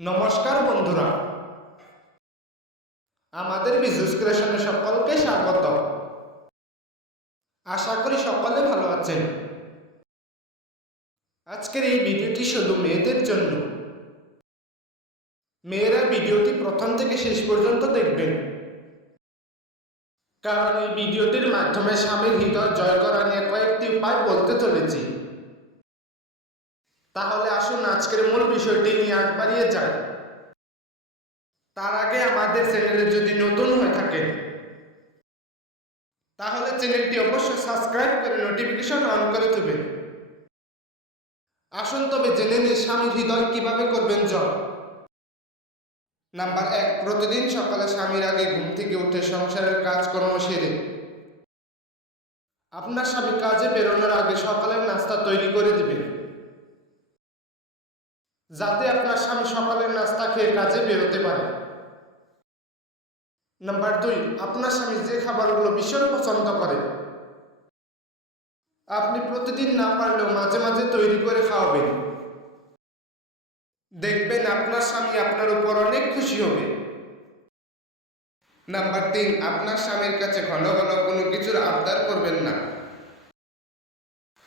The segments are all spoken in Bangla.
নমস্কার বন্ধুরা, আমাদের বিজুস ক্রিয়েশনে সকলকে স্বাগত। আশা করি সকলে ভালো আছেন। আজকের এই ভিডিওটি শুধু মেয়েদের জন্য। মেয়েরা ভিডিওটি প্রথম থেকে শেষ পর্যন্ত দেখবেন, কারণ এই ভিডিওটির মাধ্যমে স্বামীর হৃদয় জয় করা নিয়ে কয়েকটি উপায় বলতে চলেছি। তাহলে আসুন আজকের মূল বিষয়টি নিয়ে আগ বাড়িয়ে যায়। তার আগে আমাদের চ্যানেলে যদি নতুন হয়ে থাকেন তাহলে চ্যানেলটি অবশ্যই সাবস্ক্রাইব করে নোটিফিকেশন অন করে দেবেন। আসুন তবে জেনে নিই স্বামীর হৃদয় কিভাবে করবেন জয়। নাম্বার 1, প্রতিদিন সকালে স্বামীর আগে ঘুম থেকে উঠে সংসারের কাজকর্ম সেরে আপনার স্বামী কাজে বেরোনোর আগে সকালের নাস্তা তৈরি করে দিবেন, যাতে আপনার স্বামী সকালের নাস্তা খেয়ে কাজে বেরোতে পারে। নাম্বার 2, আপনার স্বামী যে খাবারগুলো ভীষণ পছন্দ করে আপনি প্রতিদিন না পারলেও মাঝে মাঝে তৈরি করে খাওয়াবেন। দেখবেন আপনার স্বামী আপনার উপর অনেক খুশি হবে। নাম্বার 3, আপনার স্বামীর কাছে ঘন ঘন কোনো কিছুর আবদার করবেন না।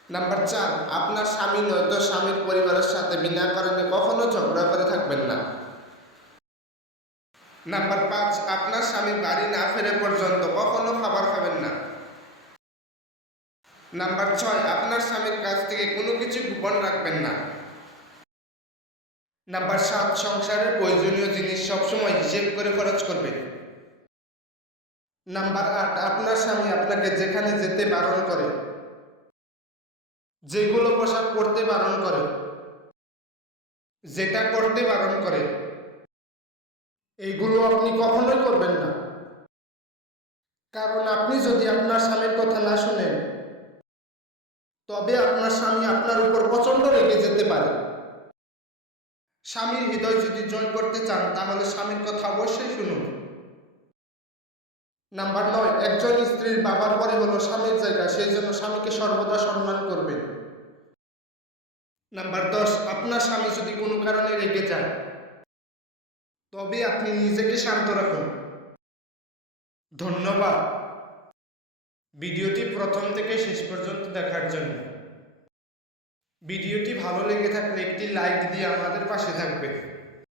নাম্বার 4, আপনার স্বামী নয়তো স্বামীর পরিবারের সাথে বিনা কারণে কখনো ঝগড়া করে থাকবেন না। নাম্বার 5, আপনার স্বামী বাড়ি না ফেরে পর্যন্ত কখনো খাবার খাবেন না। নাম্বার 6, আপনার স্বামীর কাছ থেকে কোনো কিছু গোপন রাখবেন না। নাম্বার 7, সংসারের প্রয়োজনীয় জিনিস সবসময় হিসেব করে খরচ করবেন। নাম্বার 8, আপনার স্বামী আপনাকে যেখানে যেতে বারণ করে, যেগুলো পোশাক পরতে বারণ করে, যেটা করতে বারণ করে, এইগুলো আপনি কখনোই করবেন না। কারণ আপনি যদি আপনার স্বামীর কথা না শুনেন তবে আপনার স্বামী আপনার উপর প্রচণ্ড রেগে যেতে পারে। স্বামীর হৃদয় যদি জয় করতে চান তাহলে স্বামীর কথা অবশ্যই শুনুন। নাম্বার 9, একজন স্ত্রীর বাবার পরে হলো স্বামীর জায়গা, সেই জন্য স্বামীকে সর্বদা সম্মান করবেন। নাম্বার 10, আপনার স্বামী যদি কোনো কারণে রেগে যায় তবে আপনি নিজেকে শান্ত রাখুন। ধন্যবাদ ভিডিওটি প্রথম থেকে শেষ পর্যন্ত দেখার জন্য। ভিডিওটি ভালো লেগে থাকলে একটি লাইক দিয়ে আমাদের পাশে থাকবেন।